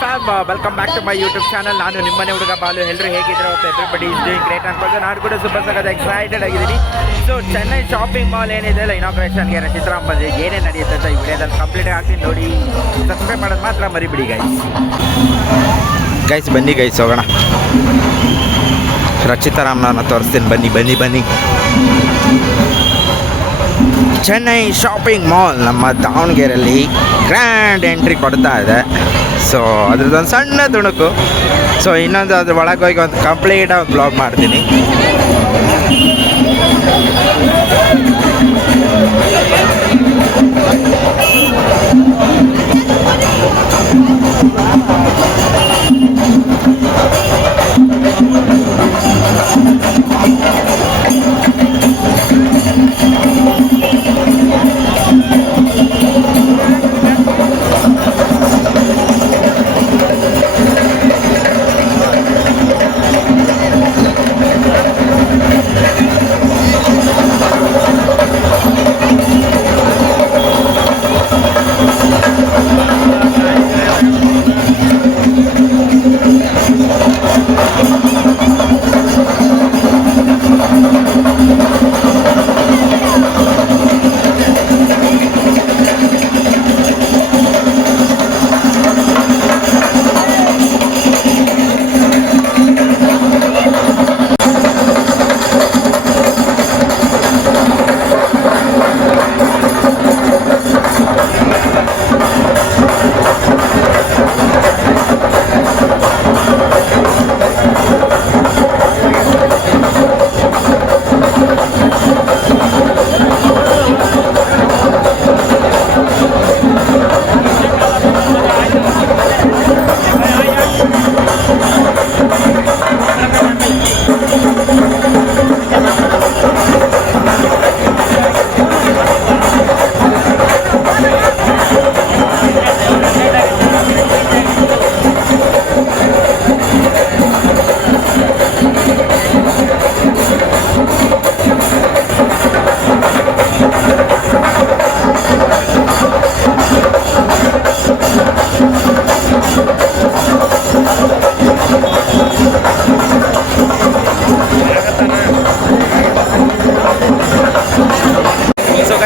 Fam welcome back to my YouTube channel ನಾನು ನಿಮ್ಮನೆ ಹುಡುಗ ಬಾಲು. ಎಲ್ಲರೂ ಹೇಗಿದ್ರೆ ಎವ್ರಿಬಡಿ ಇಸ್ ಡೂಯಿಂಗ್ ಗ್ರೇಟ್ ಅನ್ಕೊಂಡು ನಾನು ಕೂಡ ಸೂಪರ್ ಸಗದ ಎಕ್ಸೈಟೆಡ್ ಆಗಿದ್ದೀನಿ. ಸೊ ಚೆನ್ನೈ ಶಾಪಿಂಗ್ ಮಾಲ್ ಏನಿದೆ ಅಲ್ಲ ಇನಾಗ್ರೇಷನ್ಗೆ ರಚಿತರಾಮ್ ಬಂದಿದೆ ಏನೇನು ನಡೆಯುತ್ತೆ ಅಂತ ಈ ವಿಡಿಯೋದಲ್ಲಿ ಕಂಪ್ಲೀಟ್ ಆಗ್ತೀನಿ ನೋಡಿ ಸಬ್ಸ್ಕ್ರೈಬ್ ಮಾಡೋದು ಮಾತ್ರ ಮರಿಬಿಡಿ ಗೈಸ್ ಗೈಸ್ ಬನ್ನಿ ಗೈಸ್ ಹೋಗೋಣ. ರಚಿತಾರಾಮ್ನ ತೋರಿಸ್ತೀನಿ. ಬನ್ನಿ ಬನ್ನಿ ಬನ್ನಿ. ಚೆನ್ನೈ ಶಾಪಿಂಗ್ ಮಾಲ್ ನಮ್ಮ ದಾವಣಗೆರೆಯಲ್ಲಿ ಗ್ರ್ಯಾಂಡ್ ಎಂಟ್ರಿ ಕೊಡ್ತಾ ಇದೆ. ಸೊ ಅದ್ರದ್ದೊಂದು ಸಣ್ಣ ತುಣುಕು. ಸೊ ಇನ್ನೊಂದು ಅದ್ರ ಒಳಗೆ ಹೋಗಿ ಒಂದು ಕಂಪ್ಲೀಟಾಗಿ ಒಂದು ಬ್ಲಾಗ್ ಮಾಡ್ತೀನಿ.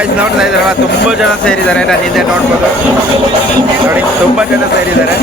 ಗೈಸ್ ನೋಡ್ತಾ ಇದ್ದಾರಲ್ಲ ತುಂಬ ಜನ ಸೇರಿದ್ದಾರೆ ನಾನು ಹಿಂದೆ ನೋಡ್ಬೋದು. ನೋಡಿ ತುಂಬ ಜನ ಸೇರಿದ್ದಾರೆ.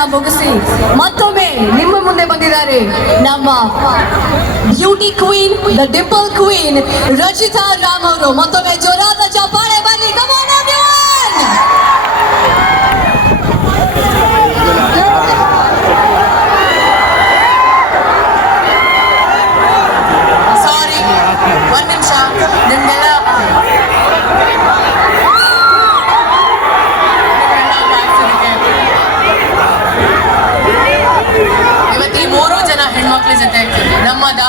ಅನ್ನ ಮುಗಿಸಿ ಮತ್ತೊಮ್ಮೆ ನಿಮ್ಮ ಮುಂದೆ ಬಂದಿದ್ದಾರೆ ನಮ್ಮ beauty queen the dimple queen Rachita Ram ಅವರು. ಮತ್ತೊಮ್ಮೆ ಜೋರಾದ ಚಪ್ಪಾಳೆ ಬನ್ನಿ. Come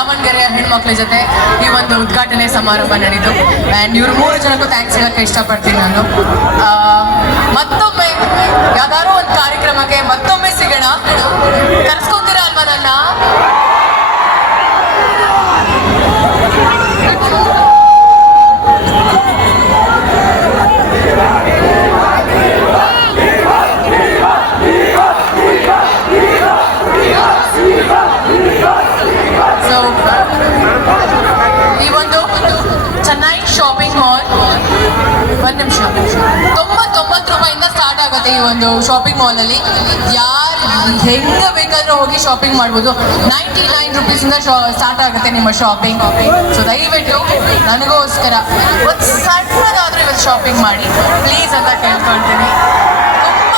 ದಾವಣಗೆರೆಯ ಹೆಣ್ಮಕ್ಳ ಜೊತೆ ಈ ಒಂದು ಉದ್ಘಾಟನೆ ಸಮಾರಂಭ ನಡೀತು ಆ್ಯಂಡ್ ಇವ್ರ ಮೂರು ಜನಕ್ಕೂ ಥ್ಯಾಂಕ್ಸ್ ಹೇಳಕ್ಕೆ ಇಷ್ಟಪಡ್ತೀನಿ ನಾನು. ಮತ್ತೊಮ್ಮೆ ಯಾವ್ದಾದ್ರು ಒಂದು ಕಾರ್ಯಕ್ರಮಕ್ಕೆ ಮತ್ತೊಮ್ಮೆ ಸಿಗೋಣ. ಕರ್ಸ್ಕೊಂತೀರಾ ಅಲ್ವಾ ನನ್ನ ಸೊ ಈ ಒಂದು ಚೆನ್ನೈ ಶಾಪಿಂಗ್ ಮಾಲ್ ಒಂದು ನಿಮಿಷ ತೊಂಬತ್ತೊಂಬತ್ತು ರೂಪಾಯಿಂದ ಸ್ಟಾರ್ಟ್ ಆಗುತ್ತೆ ಈ ಒಂದು ಶಾಪಿಂಗ್ ಮಾಲ್ ಅಲ್ಲಿ ಯಾರು ಹೆಂಗ ಬೇಕಾದ್ರೂ ಹೋಗಿ ಶಾಪಿಂಗ್ ಮಾಡ್ಬೋದು. ನೈಂಟಿ ನೈನ್ ರುಪೀಸಿಂದ ಸ್ಟಾರ್ಟ್ ಆಗುತ್ತೆ ನಿಮ್ಮ ಶಾಪಿಂಗ್ ಸೊ ದಯವಿಟ್ಟು ನನಗೋಸ್ಕರ ಒಂದು ಸಣ್ಣದಾದ್ರೂ ಇವತ್ತು ಶಾಪಿಂಗ್ ಮಾಡಿ. ಪ್ಲೀಸ್ ಅಂತ ಕೇಳ್ಕೊಳ್ತೀನಿ. ತುಂಬ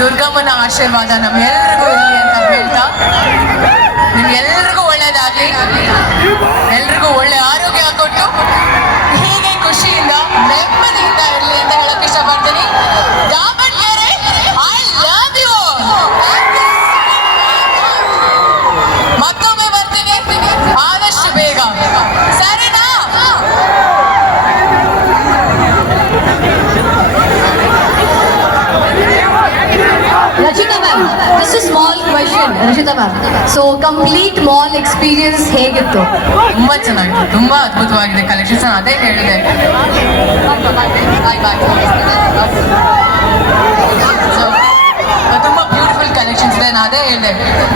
ದುರ್ಗಮ್ಮನ ಆಶೀರ್ವಾದ ನಮ್ಮೆಲ್ಲರಿಗೂ ಇರಲಿ ಅಂತ ಹೇಳ್ತಾ ನಿಮ್ಗೆಲ್ರಿಗೂ ಒಳ್ಳೇದಾಗ್ಲಿ. ಎಲ್ರಿಗೂ ಒಳ್ಳೆ ಆರೋಗ್ಯ ಕೊಟ್ಟು ಸೊ ಕಂಪ್ಲೀಟ್ ಮಾಲ್ ಎಕ್ಸ್ಪೀರಿಯನ್ಸ್ ಹೇಗಿತ್ತು? ತುಂಬಾ ಚೆನ್ನಾಗಿತ್ತು. ತುಂಬಾ ಅದ್ಭುತವಾಗಿದೆ ಕಲೆಕ್ಷನ್ಸ್ ಅದೇ ಹೇಳಿದೆ. ನಾನು ಅದೇ ಹೇಳಿದೆ.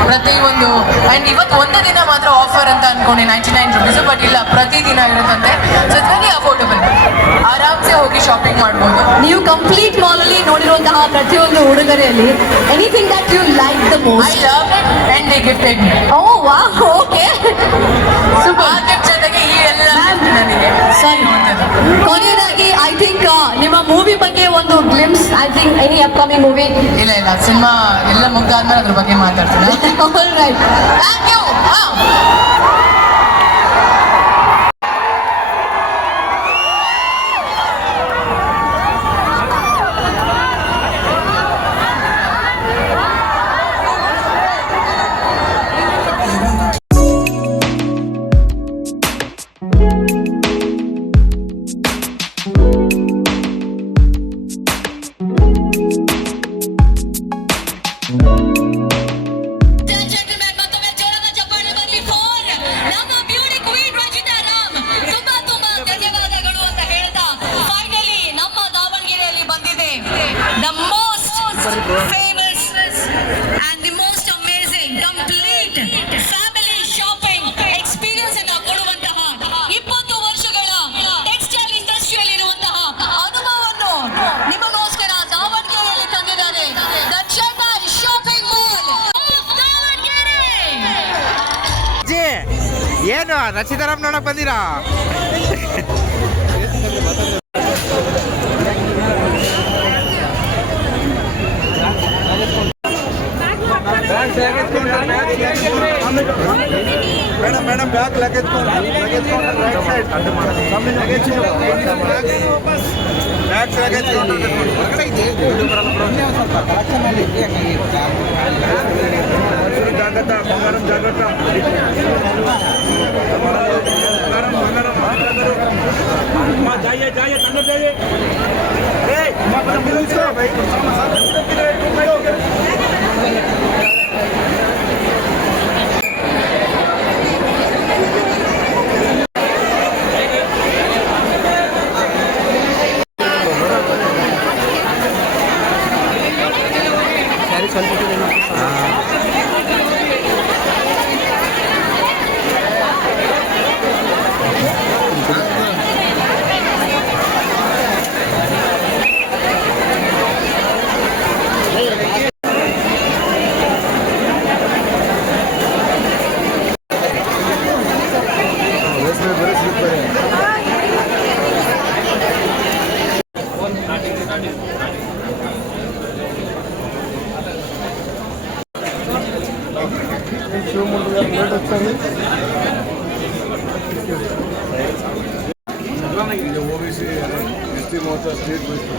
ಪ್ರತಿಯೊಂದು ಆ್ಯಂಡ್ ಇವತ್ತು ಒಂದೇ ದಿನ ಮಾತ್ರ ಆಫರ್ ಅಂತ ಅನ್ಕೊಂಡೆ ನೈಂಟಿ ನೈನ್ ರುಪೀಸು ಬಟ್ ಇಲ್ಲ ಪ್ರತಿ ದಿನ ಇರುತ್ತಂತೆ. ಸೊ ಇಟ್ಸ್ ವೆರಿ ಅಫೋರ್ಡಬಲ್ ಆರಾಮ್ಸೆ ಹೋಗಿ ಶಾಪಿಂಗ್ ಮಾಡ್ಬೋದು. ನೀವು ಕಂಪ್ಲೀಟ್ ಮಾಲ್ ಅಲ್ಲಿ ನೋಡಿರುವಂತಹ ಪ್ರತಿಯೊಂದು ಉಡುಗೊರೆಯಲ್ಲಿ anything that you like the I most love it and they gifted oh wow okay super ಸರಿ ಕೊನೆಯದಾಗಿ ಐ ಥಿಂಕ್ ನಿಮ್ಮ ಮೂವಿ ಬಗ್ಗೆ ಒಂದು glimpse I think any upcoming movie ಇಲ್ಲ ಇಲ್ಲ ಸಿನಿಮಾ ಎಲ್ಲ ಮುಗ್ದಾದ್ಮೇಲೆ ಅದ್ರ ಬಗ್ಗೆ ಮಾತಾಡ್ತೀನಿ. Right thank you family shopping experience ಅನ್ನ ಕೊಡುವಂತಹ ಇಪ್ಪತ್ತು ವರ್ಷಗಳ ಟೆಕ್ಸ್ಟೈಲ್ ಇಂಡಸ್ಟ್ರಿಯಲ್ಲಿ ಇರುವಂತಹ ಅನುಭವವನ್ನು ನಿಮಗೋಸ್ಕರ ದಾವಣಗೆರೆಯಲ್ಲಿ ತಂದಿದ್ದಾರೆ. ದ ಚೆನ್ನೈ ಶಾಪಿಂಗ್ ಮಾಲ್ ಅಜ್ಜಿ, ಏನು ರಚಿತಾರಾಮ್ ನೋಡಕ್ ಬಂದಿರಾ? Bag madam madam bag luggage luggage right side luggage bags luggage జాగ్రత్త బంగారం జాగ్రత్త బంగారం బంగారం జాయే జాయే తొందర జాయే It was